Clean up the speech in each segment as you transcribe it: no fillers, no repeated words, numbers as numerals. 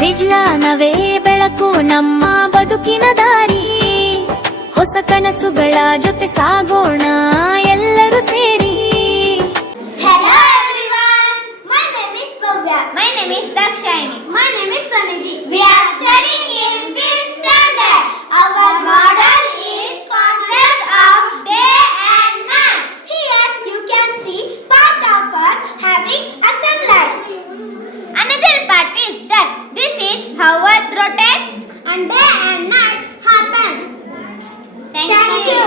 ವಿಜ್ಞಾನವೇ ಬೆಳಕು ನಮ್ಮ ಬದುಕಿನ ದಾರಿ. ಹೊಸ ಕನಸುಗಳ ಜೊತೆ ಸಾಗೋಣ ಎಲ್ಲರೂ ಸೇರಿ. Hello everyone, my name is Bhavya. My name is Dakshayani. My name is Sanidhi. We are studying in 5th standard. Our model is concept of day and night. Here you can see part of our having a sunlight. Another part is that this is how Earth rotates and day and night happen. Thank you.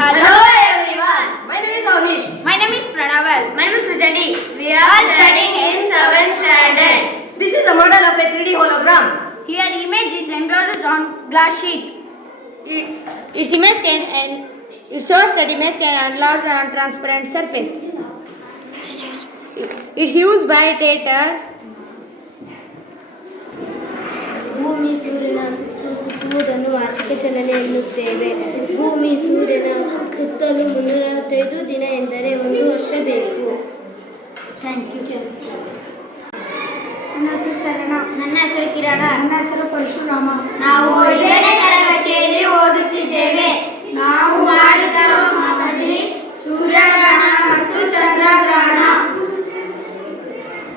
Hello everyone. My name is Avnish. My name is Pranaval. My name is Rajani. We are studying in 7th standard. This is a model of a 3D hologram. Here image is enclosed on glass sheet. It shows that image can enlarge on transparent surface. It's used by data. ಭೂಮಿ ಸೂರ್ಯನ ಸುತ್ತುವುದನ್ನು ವಾರ್ಷಿಕ ಚಲನೆ ಎನ್ನುತ್ತೇವೆ. ಭೂಮಿ ಸೂರ್ಯನ ಸುತ್ತಲೂ 365 ದಿನ ಎಂದರೆ 1 ವರ್ಷ ಬೇಕು. Thank you. ನನ್ನ ಹೆಸರು ಶರಣ. ನನ್ನ ಹೆಸರು ಕಿರಣ. ನನ್ನ ಹೆಸರು ಪರಶುರಾಮ. ನಾವು 5ನೇ ತರಗತಿಯಲ್ಲಿ ಓದುತ್ತಿದ್ದೇವೆ. ನಾವು ಮಾಡುತ್ತಿರುವ ಮಾದರಿ ಸೂರ್ಯಗ್ರಹಣ ಮತ್ತು ಚಂದ್ರಗ್ರಹಣ.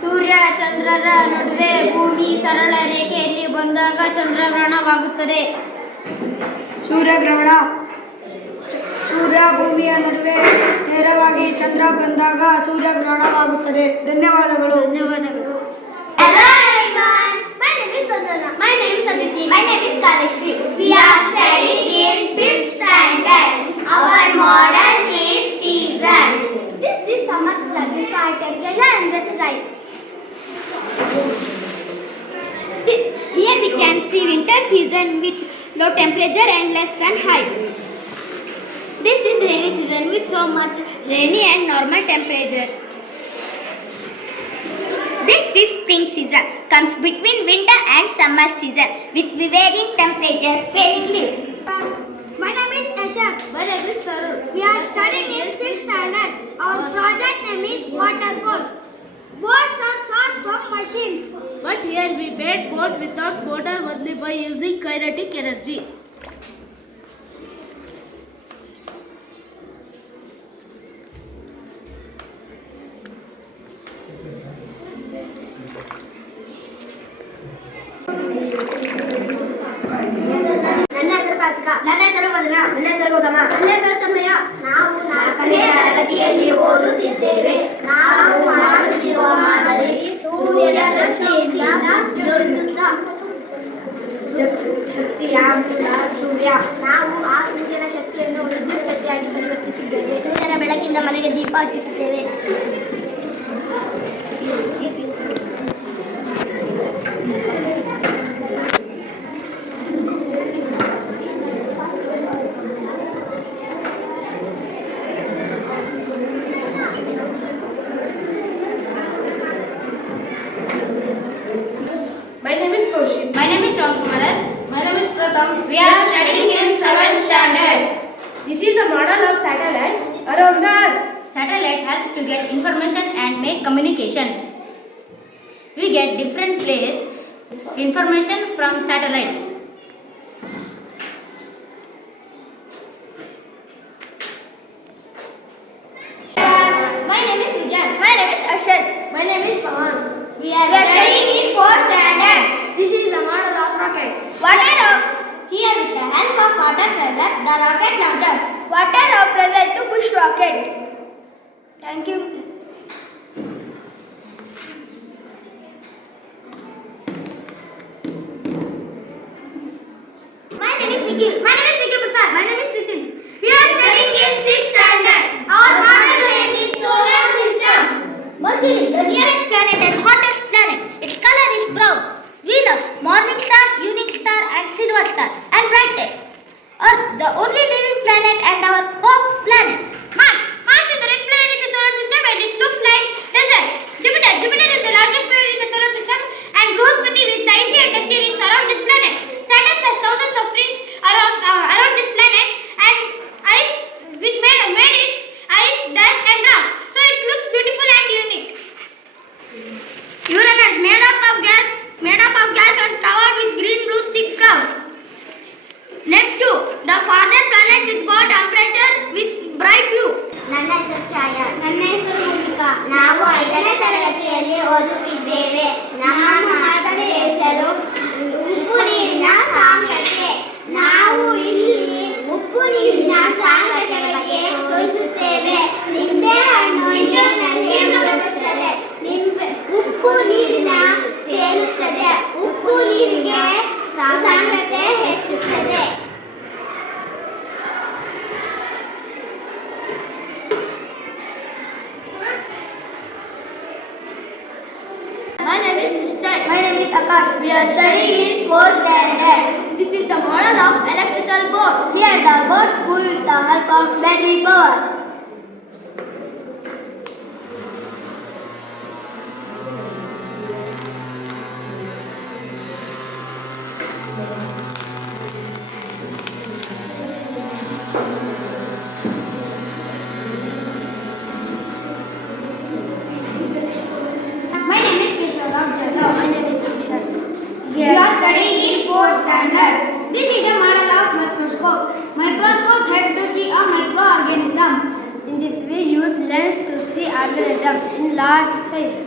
ಸೂರ್ಯ ಚಂದ್ರರ ನಡುವೆ ಭೂಮಿ ಸರಳ ರೇಖೆಯಲ್ಲಿ ಬಂದಾಗ ಚಂದ್ರಗ್ರಹಣವಾಗುತ್ತದೆ. ಸೂರ್ಯಗ್ರಹಣ ಸೂರ್ಯ ಭೂಮಿಯ ನಡುವೆ ನೇರವಾಗಿ ಚಂದ್ರ ಬಂದಾಗ ಸೂರ್ಯಗ್ರಹಣವಾಗುತ್ತದೆ. ಧನ್ಯವಾದಗಳು. Hello everyone. My name is Sandana. My name is Aditi. My name is Kaveshri. We are studying in 5th standard. Our model is season. This is summer season. This is temperature and this right. Here we can see winter season with low temperature and less sun high. This is rainy season with so much rainy and normal temperature. This is spring season, comes between winter and summer season with varying temperature, failing leaves. My name is Ashas. My name is Tarun. We are studying in 6th standard. Our project name is water boats. Boats are parts from machines. But here we made boat without motor only by using kinetic energy. ನನ್ನ ಹೆಸರು ಕಾರ್ತಿಕ. ನನ್ನ ಹೆಸರು ವದನ. ನನ್ನ ಹೆಸರು ಗೌತಮ. ನನ್ನ ಹೆಸರು ತನ್ಮಯ. ನಾವು 4ನೇ ತರಗತಿಯಲ್ಲಿ ಓದುತ್ತಿದ್ದೇವೆ. ನಾವು ಮಾಡುತ್ತಿರುವ ಮಾದರಿ ಸೂರ್ಯನ ಶಕ್ತಿಯಿಂದ ಜ್ವಲಿಸುತ್ತ ಶಕ್ತಿಯ ಮೂಲ ಸೂರ್ಯ. ನಾವು ಆ ಸೂರ್ಯನ ಶಕ್ತಿಯನ್ನು ವಿದ್ಯುತ್ ಶಕ್ತಿಯಾಗಿ ಪರಿವರ್ತಿಸಿದ್ದೇವೆ. ಸೂರ್ಯನ ಬೆಳಕಿಂದ ಮನೆಗೆ ದೀಪ ಹಚ್ಚಿಸುತ್ತೇವೆ. My name is Kaushik. My name is Ramkumaras. My name is Pratham. We are studying in 7th standard. This is a model of satellite around the Earth. Satellite helps to get information and make communication. We get different place information from satellite. My name is Sujan. My name is Ashad. My name is Pawan. We are studying in 4th standard. This is the model of rocket. Here with the help of water pressure, the rocket launches. Water pressure to push rocket. Thank you. My name is Nikhil. My name is Nikhil Prasad. My name is Nitin. We are studying in 6th standard. Our model name is solar system. Mercury, the nearest planet and hottest planet. Its color is brown. Venus, morning star, unique star and silver star and brightest. Earth, the only living planet and our home planet. Mars is the red planet in the solar system and it looks like desert. Jupiter is the largest planet in the solar system and Brihaspati with the icy and dusty rings around this planet. Saturn has thousands of rings around this planet and ice with made it ice, dust and rock. So it looks beautiful and unique. Uranus made up of gas are studying in 4th standard. This is the model of electrical board. Here the board pull with the help of battery power. My name is Kishore Jadhav. My name is Kishan. We are studying in 4th standard. This is a model of microscope. Microscope helps to see a microorganism. In this way, youth learns to see organisms in large size.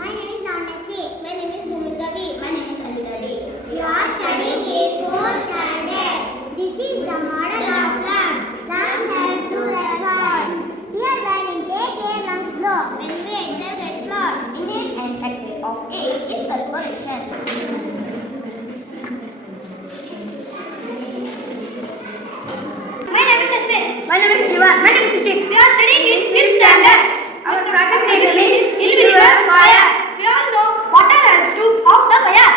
My name is Nanasi. My name is Sumitavi. My name is Sanidadi. We are studying in 4th standard. This is the model of lamp. Lamps help to record. Here when intake air lumps flow. When we enter that floor. Inhale and exhale of air is respiration. My name is Ashwin. My name is Jivan. My name is Suchit. We are studying in 5th standard. Our project name is Invisible Fire. We all know water helps to off the fire.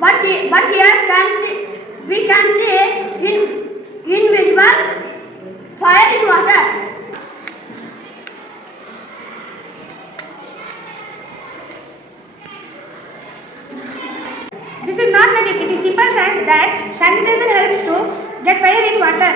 But here we can say invisible fire is water. This is not magic. It is simple science that sanitation helps to get fire in water.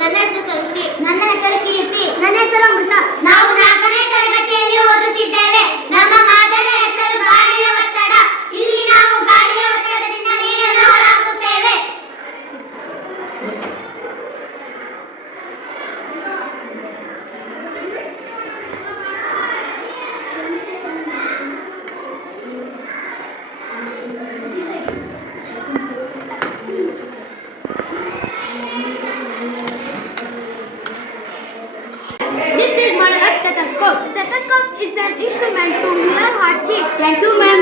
ನನ್ನ ಹೆಸರು ಕೌಶಿ. ನನ್ನ ಹೆಸರು ಕೀರ್ತಿ. ನನ್ನ ಹೆಸರು ಅಮೃತ. ನಾವು 4ನೇ ತರಗತಿಯಲ್ಲಿ ಓದುತ್ತಿದ್ದೇವೆ. ನಮ್ಮ ಮಾದರಿಯ ಹೆಸರು ಗಾಳಿಯ ಒತ್ತಡ. ಇಲ್ಲಿ ನಾವು ಗಾಳಿಯ ಒತ್ತಡದಿಂದ ನೀರನ್ನು ಹೊರಹಾಕುತ್ತೇವೆ. This is model of stethoscope. Stethoscope is an instrument to hear heartbeat. Thank you, ma'am.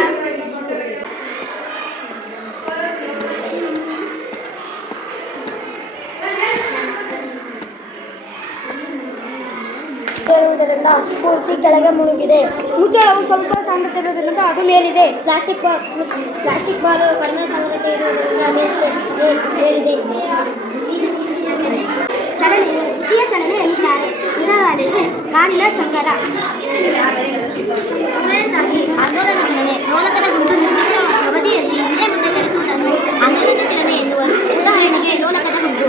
ಪೂರ್ತಿ ಕೆಳಗೆ ಮುಳುಗಿದೆ. ಮುಚ್ಚಳವು ಸ್ವಲ್ಪ ಸಾಂದ್ರತೆ ಇರುವುದರಿಂದ ಅದು ಮೇಲಿದೆ. ಪ್ಲಾಸ್ಟಿಕ್ ಬಾಲ್ ಕಡಿಮೆ ಸಾಂದ್ರತೆ ಇರುವುದರಿಂದ ಮೇಲಿದೆ. ದ್ವಿತೀಯ ಚಲನೆ ಎನ್ನುತ್ತಾರೆ. ಉದಾಹರಣೆಗೆ ಗಾಳಿಯ ಚಕ್ರ. ಮೊದಲನೇದಾಗಿ ಆಂದೋಲನ ಚಲನೆ. ಲೋಲಕದ ಗುಂಪು ನಿರ್ದಿಷ್ಟ ಅವಧಿಯಲ್ಲಿ ಹಿಂದೆ ಮುಂದೆ ಚಲಿಸುವುದನ್ನು ಆಂದೋಲನ ಚಲನೆ ಎನ್ನುವರು. ಉದಾಹರಣೆಗೆ ಲೋಲಕದ ಗುಂಪು.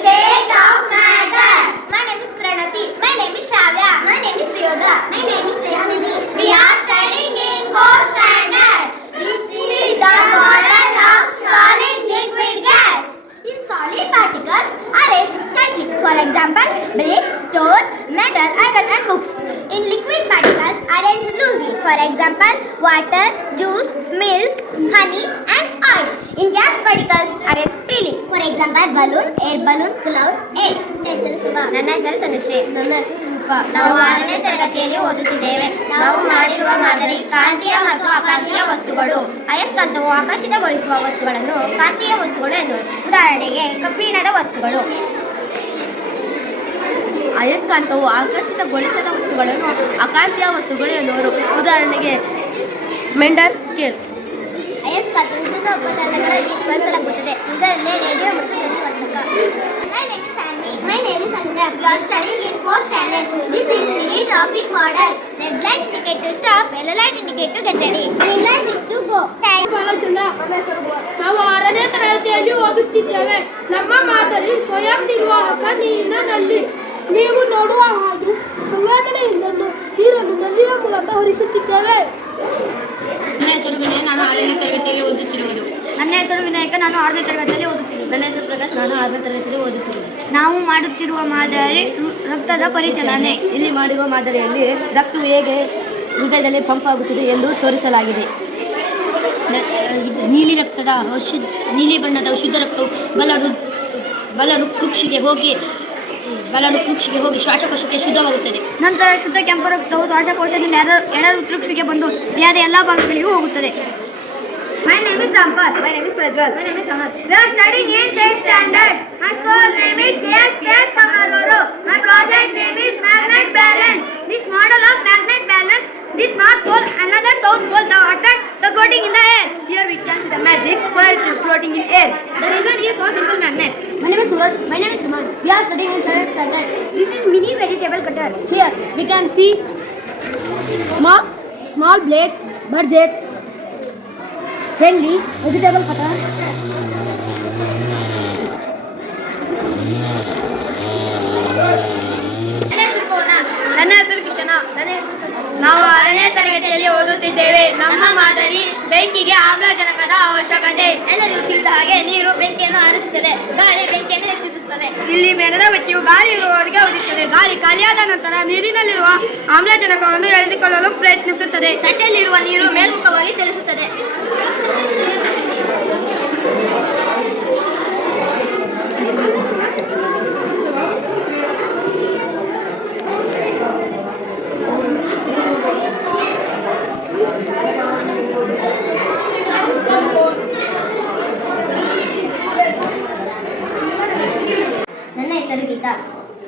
States of matter. My name is Pranati. My name is Shravya. My name is Yoga. My name is Yamini. We are studying in 4th standard. This is the model of solid liquid gas. In solid particles arranged tightly. For example, bricks, stone, metal, iron and books. In liquid particles arranged loosely. For example, water, juice, milk, honey and oil. In gas particles arranged freely. For example, balloon, air balloon, cloud, air. ನನ್ನ ಹೆಸರು ತನುಶ್ರೀ. ನನ್ನ ಹೆಸರು ರೂಪಾ. ನಾವು 6ನೇ ತರಗತಿಯಲ್ಲಿ ಓದುತ್ತಿದ್ದೇವೆ. ನಾವು ಮಾಡಿರುವ ಮಾದರಿ ಕಾಂತೀಯ ಮತ್ತು ಅಕಾಂತೀಯ ವಸ್ತುಗಳು. ಅಯಸ್ಕಾಂತವು ಆಕರ್ಷಿತಗೊಳಿಸುವ ವಸ್ತುಗಳನ್ನು ಕಾಂತೀಯ ವಸ್ತುಗಳು ಎನ್ನುವರು. ಉದಾಹರಣೆಗೆ ಕಬ್ಬಿಣದ ವಸ್ತುಗಳು. ಅಯಸ್ಕಾಂತವು ಆಕರ್ಷಿತಗೊಳಿಸದ ವಸ್ತುಗಳನ್ನು ಅಕಾಂತೀಯ ವಸ್ತುಗಳು ಎನ್ನುವರು. ಉದಾಹರಣೆಗೆ ಮೆಂಡಲ್ ಸ್ಕೇಲ್. ಅಯಸ್ಕಾಂತವು ವಿದ್ಯುತ್ ಉಪಕರಣಗಳಲ್ಲಿ ಬಳಸಲಾಗುತ್ತದೆ. ಇದರಲ್ಲಿ ರೇಡಿಯೋ ಮತ್ತು ಧ್ವನಿವರ್ಧಕ. My name is Anvi. My name is Anita. We are studying in 4th standard. This is mini traffic model. Red light indicate to stop. Yellow light indicate to get ready. Green light is to go. ನಾವು 6ನೇ ತರಗತಿಯಲ್ಲಿ ಓದುತ್ತಿದ್ದೇವೆ. ನಮ್ಮ ಮಾದರಿ ಸ್ವಯಂ ನಿರ್ವಾಹಕ ನೀರಿನ ನಲ್ಲಿ. ನೀವು ನೋಡುವ ಹಾಗೆ ಸಂವೇದನೆಯಿಂದ ನೀರನ್ನು ನಲ್ಲಿಯ ಮೂಲಕ ತೋರಿಸುತ್ತಿದ್ದೇವೆ. ನನ್ನ ಹೆಸರು ವಿನಯ್, ನಾನು 6ನೇ ತರಗತಿಯಲ್ಲಿ ಓದುತ್ತಿರುವುದು. ನನ್ನ ಹೆಸರು ವಿನಾಯಕ, ನಾನು 6ನೇ ತರಗತಿಯಲ್ಲಿ ಓದುತ್ತಿರುವುದು. ನನ್ನ ಹೆಸರು ಪ್ರಕಾಶ್, ನಾನು 6ನೇ ತರಗತಿಯಲ್ಲಿ ಓದುತ್ತಿರುವುದು. ನಾವು ಮಾಡುತ್ತಿರುವ ಮಾದರಿ ರಕ್ತದ ಪರಿಚಲನೆ. ಇಲ್ಲಿ ಮಾಡಿರುವ ಮಾದರಿಯಲ್ಲಿ ರಕ್ತವು ಹೇಗೆ ಹೃದಯದಲ್ಲಿ ಪಂಪ್ ಆಗುತ್ತದೆ ಎಂದು ತೋರಿಸಲಾಗಿದೆ. ನೀಲಿ ಬಣ್ಣದ ಶುದ್ಧ ರಕ್ತವು ಬಲ ಹೋಗಿ ಶ್ವಾಸಕೋಶಕ್ಕೆ ಶುದ್ಧವಾಗುತ್ತದೆ. ನಂತರ ಶುದ್ಧ ಕೆಂಪು ರಕ್ತವು ಶ್ವಾಸಕೋಶದಿಂದ ಎಡ ಹೃತ್ಕುಕ್ಷಿಗೆ ಬಂದು ದೇಹದ ಎಲ್ಲ ಭಾಗಗಳಿಗೂ ಹೋಗುತ್ತದೆ. My name is Sampath. My name is Prajwal. My name is Amar. We are studying in 6th standard. My school name is JSPS Kamaluru. My project name is magnet balance. This model of magnet balance, this north pole, another south pole, the water, the floating in the air. Here we can see the magic square which is floating in air. The reason is so simple magnet. My name is Suraj. My name is Suman. We are studying in 7th standard. This is mini vegetable cutter. Here we can see small blade, budget, friendly vegetable cutter. ನನ್ನ ಹೆಸರು ಕಿಶನ. ನಾವು 6ನೇ ತರಗತಿಯಲ್ಲಿ ಓದುತ್ತಿದ್ದೇವೆ. ನಮ್ಮ ಮಾದರಿ ಬೆಂಕಿಗೆ ಆಮ್ಲಜನಕದ ಅವಶ್ಯಕತೆ. ಎಲ್ಲರಿಗೂ ತಿಳಿದ ಹಾಗೆ ನೀರು ಬೆಂಕಿಯನ್ನು ಆರಿಸುತ್ತದೆ, ಗಾಳಿ ಬೆಂಕಿಯನ್ನು ಹೆಚ್ಚಿಸುತ್ತದೆ. ಇಲ್ಲಿ ಮೇಣದ ಬತ್ತಿಯು ಗಾಳಿ ಇರುವವರೆಗೆ ಉರಿಯುತ್ತದೆ. ಗಾಳಿ ಖಾಲಿಯಾದ ನಂತರ ನೀರಿನಲ್ಲಿರುವ ಆಮ್ಲಜನಕವನ್ನು ಎಳೆದುಕೊಳ್ಳಲು ಪ್ರಯತ್ನಿಸುತ್ತದೆ. ತಟ್ಟೆಯಲ್ಲಿರುವ ನೀರು ಮೇಲ್ಮುಖವಾಗಿ ಚಲಿಸುತ್ತದೆ. ನನ್ನ ಹೆಸರು ಗೀತಾ.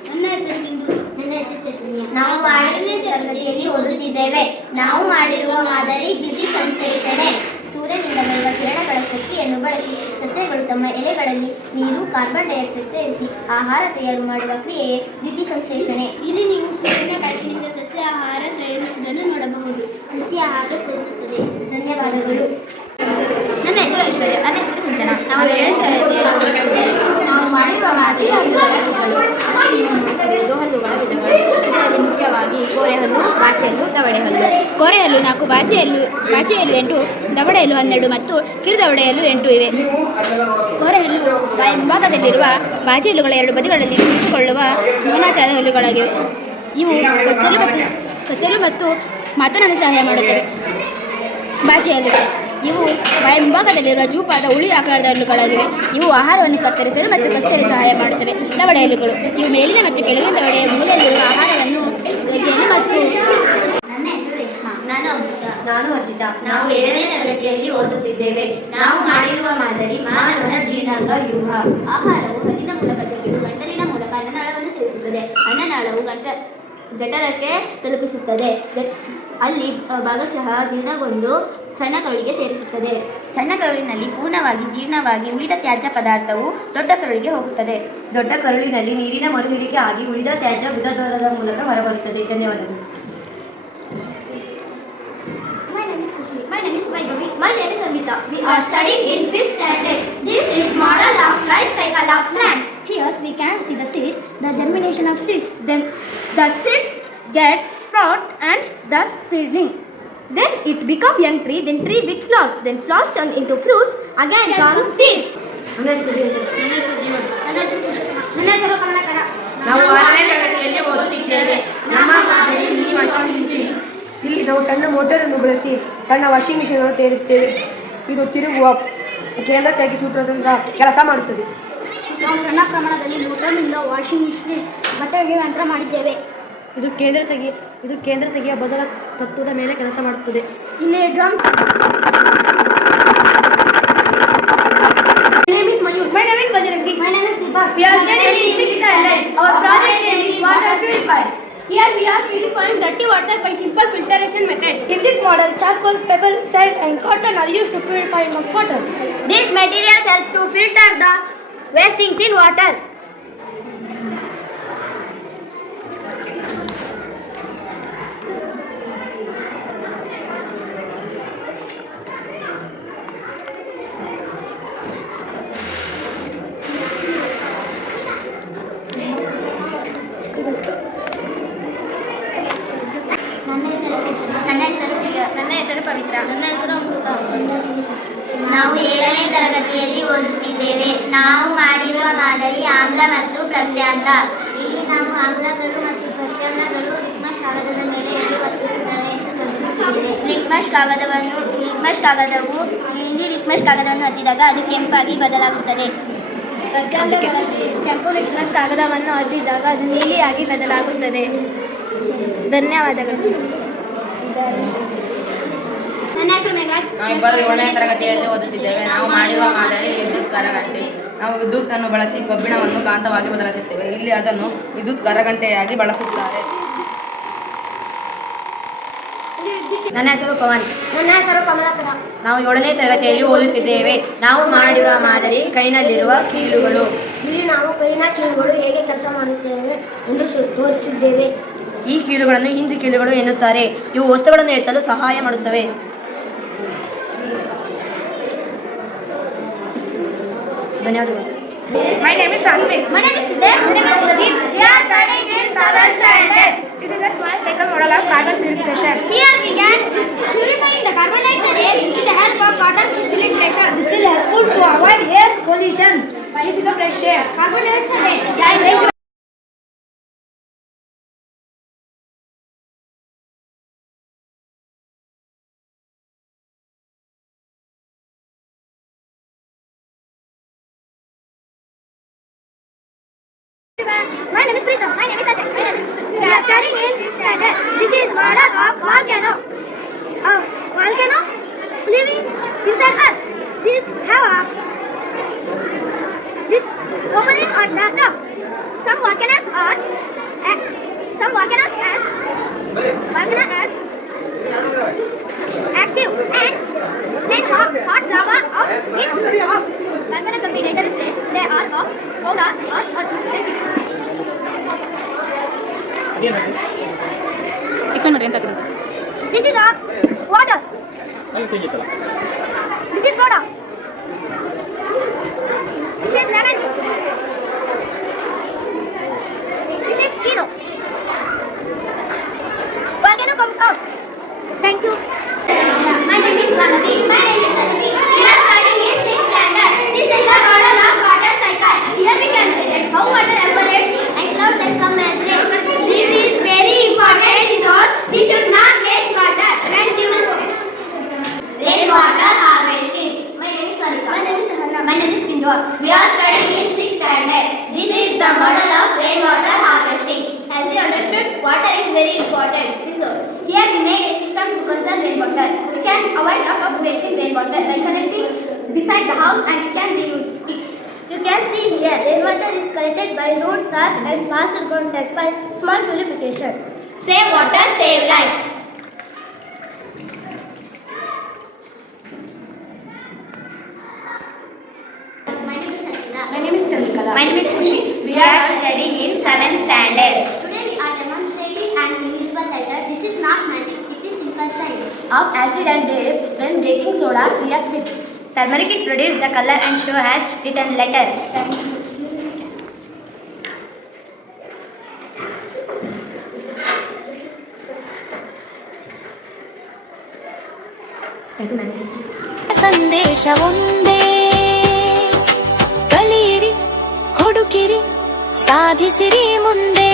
ನನ್ನ ಹೆಸರು ಬಿಂದು. ನನ್ನ ಹೆಸರು ಚೈತನ್ಯ. ನಾವು 6ನೇ ತರಗತಿಯಲ್ಲಿ ಓದುತ್ತಿದ್ದೇವೆ. ನಾವು ಮಾಡಿರುವ ಮಾದರಿ ದ್ಯುತಿ ಸಂಶ್ಲೇಷಣೆ. ಸೂರ್ಯನಿಂದ ಬರುವ ಕಿರಣಗಳ ಶಕ್ತಿಯನ್ನು ಬಳಸಿ ಸಸ್ಯಗಳು ತಮ್ಮ ಎಲೆಗಳಲ್ಲಿ ನೀರು, ಕಾರ್ಬನ್ ಡೈಆಕ್ಸೈಡ್ ಸೇರಿಸಿ ಆಹಾರ ತಯಾರು ಮಾಡುವ ಕ್ರಿಯೆಯೇ ದ್ಯುತಿ ಸಂಶ್ಲೇಷಣೆ. ಇಲ್ಲಿ ನೀವು ಸೂರ್ಯನ ಬೆಳಕಿನಿಂದ ಸಸ್ಯ ಆಹಾರ ತಯಾರಿಸುವುದನ್ನು ನೋಡಬಹುದು. ಸಸ್ಯ ಆಹಾರ ತೋರಿಸುತ್ತದೆ. ಧನ್ಯವಾದಗಳು. ನನ್ನ ಹೆಸರು ಐಶ್ವರ್ಯ. ನನ್ನ ಹೆಸರು ಸಿಂಚನಾ. ನಾವು 7ನೇ ತರಗತಿಯಲ್ಲಿ ನಾವು ಮಾಡಿರುವ ಮಾದರಿ ಹಲ್ಲುಗಳ ವಿಧಗಳು. ಹಲ್ಲುಗಳ ವಿಧಗಳು. ಇದರಲ್ಲಿ ಮುಖ್ಯವಾಗಿ ಕೋರೆಹಲ್ಲು, ಬಾಚೆಹಲ್ಲು, ದವಡೆ ಹಲ್ಲು. ಕೋರೆಹಲ್ಲು 4, ಬಾಚೆಹಲ್ಲು 8, ದವಡೆ ಹಲ್ಲು 12 ಮತ್ತು ಕಿರುದವಡೆಯಲ್ಲು 8 ಇವೆ. ಕೋರೆಹಲ್ಲು ಬಾಯಿ ಮುಂಭಾಗದಲ್ಲಿರುವ ಬಾಚೆಹಲ್ಲುಗಳ 2 ಬದಿಗಳಲ್ಲಿ ಕುಳಿತುಕೊಳ್ಳುವ ಮೋನಾಚಾರದ ಹಲ್ಲುಗಳಾಗಿವೆ. ಇವು ಕಚ್ಚಲು ಮತ್ತು ಮಾತನಾಡಲು ಸಹಾಯ ಮಾಡುತ್ತವೆ. ಬಾಚೆಹಲ್ಲುಗಳು ಇವು ಬಾಯಿ ಮುಂಭಾಗದಲ್ಲಿರುವ ಜೂಪಾದ ಉಳಿ ಆಕಾರದ ಹಲ್ಲುಗಳಾಗಿವೆ. ಇವು ಆಹಾರವನ್ನು ಕತ್ತರಿಸಲು ಮತ್ತು ಕಚ್ಚಲು ಸಹಾಯ ಮಾಡುತ್ತವೆ. ದವಡೆ ಹಲ್ಲುಗಳು ಇವು ಮೇಲಿನ ಮತ್ತು ಕೆಳಗಿನ ದವಡೆಯ ಮೂಲದಲ್ಲಿರುವ ಆಹಾರವನ್ನು ಒಗೆಯಲು ಮತ್ತು. ನನ್ನ ಹೆಸರು ರೇಷ್ಮಾ. ನಾನು ಅಮೃತ. ನಾನು ಹರ್ಷಿತಾ. ನಾವು 7ನೇ ತರಗತಿಯಲ್ಲಿ ಓದುತ್ತಿದ್ದೇವೆ. ನಾವು ಮಾಡಿರುವ ಮಾದರಿ ಮಾನವನ ಜೀರ್ಣಾಂಗ ವ್ಯೂಹ. ಆಹಾರವು ಹಲ್ಲಿನ ಮೂಲಕ ಜಗ್ಗಿದು ಗಂಟಲಿನ ಮೂಲಕ ಅನ್ನನಾಳವನ್ನು ಸೇರಿಸುತ್ತದೆ. ಅನ್ನನಾಳವು ಜಠರಕ್ಕೆ ತಲುಪಿಸುತ್ತದೆ. ಅಲ್ಲಿ ಭಾಗಶಃ ಜೀರ್ಣಗೊಂಡು ಸಣ್ಣ ಕರುಳಿಗೆ ಸೇರಿಸುತ್ತದೆ. ಸಣ್ಣ ಕರುಳಿನಲ್ಲಿ ಪೂರ್ಣವಾಗಿ ಜೀರ್ಣವಾಗಿ ಉಳಿದ ತ್ಯಾಜ್ಯ ಪದಾರ್ಥವು ದೊಡ್ಡ ಕರುಳಿಗೆ ಹೋಗುತ್ತದೆ. ದೊಡ್ಡ ಕರುಳಿನಲ್ಲಿ ನೀರಿನ ಮರುಹೀರಿಕೆ ಆಗಿ ಉಳಿದ ತ್ಯಾಜ್ಯ ಗುದದ್ವಾರದ ಮೂಲಕ ಹೊರಬರುತ್ತದೆ. ಧನ್ಯವಾದಗಳು. My name is Kushi. My name is Vaibhavi. My name is Amita. We are studying in 5th standard. This is model of life cycle of plant. Here we can see the seeds, the germination of seeds. Then the seeds get sprout and thus seedling. Then it become young tree, then tree with flowers. Then flowers turn into fruits. Again come seeds. ನನ್ನ ಹೆಸರು ಜೀವನ್. ನನ್ನ ಹೆಸರು ಕುಶಿ. ನನ್ನ ಹೆಸರು ಕಮಲಕರ. ನಾವು 6ನೇ ತರಗತಿಯಲ್ಲಿ ಓದುತ್ತಿದ್ದೇವೆ. ನಮ್ಮ ಮಾದರಿ ಮಿನಿ ವಾಷಿಂಗ್ ಮಿಷಿನ್. ಇಲ್ಲಿ ನಾವು ಸಣ್ಣ ಮೋಟರನ್ನು ಬಳಸಿ ಸಣ್ಣ ವಾಷಿಂಗ್ ಮಿಷಿನ್ ಅನ್ನು ತಯಾರಿಸುತ್ತೇವೆ. ಇದು ತಿರುಗುವ ಕೇಂದ್ರತೆಯಾಗಿ ಸೂತ್ರದಿಂದ ಕೆಲಸ ಮಾಡುತ್ತದೆ. ನಾವು ಸಣ್ಣ ಪ್ರಮಾಣದಲ್ಲಿ ಮೋಟರ್ನಿಂದ ವಾಷಿಂಗ್ ಮಿಷಿನ್ ಬಟ್ಟೆ ಒಗೆಯುವ ಯಂತ್ರ ಮಾಡಿದ್ದೇವೆ. ಇದು ಕೇಂದ್ರ ತೆಗೆಯ ಬದಲ ತತ್ವದ ಮೇಲೆ ಕೆಲಸ ಮಾಡುತ್ತದೆ. ಇಲ್ಲಿ drum. My name is Mayur. My name is Bajrangi. My name is Deepak. We are studying in 6th standard. Our project name is water purifier. Here we are purifying dirty water by simple filtration method. In this model, charcoal, pebble, sand and cotton are used to purify water. These materials help to filter the waste things in water. ನನ್ನ ಹೆಸರು ಪವಿತ್ರ. ನನ್ನ ಹೆಸರು ಅಮೃತ. ನಾವು 7ನೇ ತರಗತಿಯಲ್ಲಿ ಓದುತ್ತಿದ್ದೇವೆ. ನಾವು ಮಾಡಿರುವ ಮಾದರಿ ಆಮ್ಲ ಮತ್ತು ಪ್ರತ್ಯಂಗ. ಇಲ್ಲಿ ನಾವು ಆಮ್ಲಗಳು ಮತ್ತು ಪ್ರತ್ಯಂಗಗಳು ಲಿಟ್ಮಸ್ ಕಾಗದದ ಮೇಲೆ ಹೇಗೆ ವರ್ತಿಸುತ್ತವೆ ಎಂದು ತೋರಿಸುತ್ತಿದ್ದೇವೆ. ಲಿಟ್ಮಸ್ ಕಾಗದವು ಇಲ್ಲಿ ಲಿಟ್ಮಸ್ ಕಾಗದವನ್ನು ಹತ್ತಿದಾಗ ಅದು ಕೆಂಪಾಗಿ ಬದಲಾಗುತ್ತದೆ. ಪ್ರತ್ಯಂಗಗಳಲ್ಲಿ ಕೆಂಪು ಲಿಟ್ಮಸ್ ಕಾಗದವನ್ನು ಹತ್ತಿದಾಗ ಅದು ನೀಲಿಯಾಗಿ ಬದಲಾಗುತ್ತದೆ. ಧನ್ಯವಾದಗಳು. ನನ್ನ ಹೆಸರು ಮೇಘರಾಜ್. ನಾವಿಬ್ಬರು 7ನೇ ತರಗತಿಯಲ್ಲಿ ಓದುತ್ತಿದ್ದೇವೆ. ನಾವು ಮಾಡಿರುವ ಮಾದರಿ ವಿದ್ಯುತ್ ಕರಗಂಟೆ. ನಾವು ವಿದ್ಯುತ್ತನ್ನು ಬಳಸಿ ಕಬ್ಬಿಣವನ್ನು ಕಾಂತವಾಗಿ ಬದಲಿಸುತ್ತೇವೆ. ಇಲ್ಲಿ ಅದನ್ನು ವಿದ್ಯುತ್ ಕರಗಂಟೆಯಾಗಿ ಬಳಸುತ್ತಾರೆ. ನನ್ನ ಹೆಸರು ಪವನ್. ನನ್ನ ಹೆಸರು ಕಮಲಾಕರ. ನಾವು 7ನೇ ತರಗತಿಯಲ್ಲಿ ಓದುತ್ತಿದ್ದೇವೆ. ನಾವು ಮಾಡಿರುವ ಮಾದರಿ ಕೈನಲ್ಲಿರುವ ಕೀಲುಗಳು. ಇಲ್ಲಿ ನಾವು ಕೈನ ಕೀಲುಗಳು ಹೇಗೆ ಕೆಲಸ ಮಾಡುತ್ತೇವೆ ಎಂದು ತೋರಿಸಿದ್ದೇವೆ. ಈ ಕೀಲುಗಳನ್ನು ಹಿಂಜಿ ಕೀಲುಗಳು ಎನ್ನುತ್ತಾರೆ. ಇವು ವಸ್ತುಗಳನ್ನು ಎತ್ತಲು ಸಹಾಯ ಮಾಡುತ್ತವೆ. ಧನ್ಯವಾದಗಳು. My name is Satvik. My name is Siddesh. My name is Pradeep. We are studying in 7th standard. This is a small cycle model of carbon filtration. Here we can purifying the carbon dioxide air with the help of cotton filtration. This will helpful to avoid air pollution. This is the fresh air. Carbon dioxide air. My name is Preeta. My name is Ajay. My name is Preeta. We are studying in 5th standard. This is model of volcano. Volcano living inside earth. This opening on the top. Some volcanoes are active and then hot lava out in off. Volcano can be dangerous place. They are of soda or earth. Explain ಮಾಡಿ ಅಂತ ಆಗ್ತದೆ. This is water. This is soda. This is lemon. This is Kino. Volcano comes out. Thank you. My name is Vanavi. My name is Santi. We are studying in 6th standard. This is the model of water cycle. Here we can see that how water evaporates and clouds that come as rain. This is very important resource. We should not waste water. Thank you. Rainwater harvesting. My name is Sarika. My name is Sahana. My name is Pindwa. We are studying in 6th standard. This is the model of rainwater harvesting. As you understood, water is very important resource. Here we made a system to conserve rainwater. We can avoid lot of wasting rainwater by connecting beside the house and we can reuse it. You can see here, rainwater is collected by root, tap and passed in contact by small purification. Save water, save life. My name is Sanjana. My name is Chandrika. My name is Kushi. We are studying in 7th standard. Today we are demonstrating an invisible lighter. This is not magic, it is simple science. Of acid and base when baking soda react with turmeric, it produces the color and show has written letter. ಸಂದೇಶ ಒಂದೇ, ಕಲಿಯಿರಿ, ಹುಡುಕಿರಿ, ಸಾಧಿಸಿರಿ ಮುಂದೆ.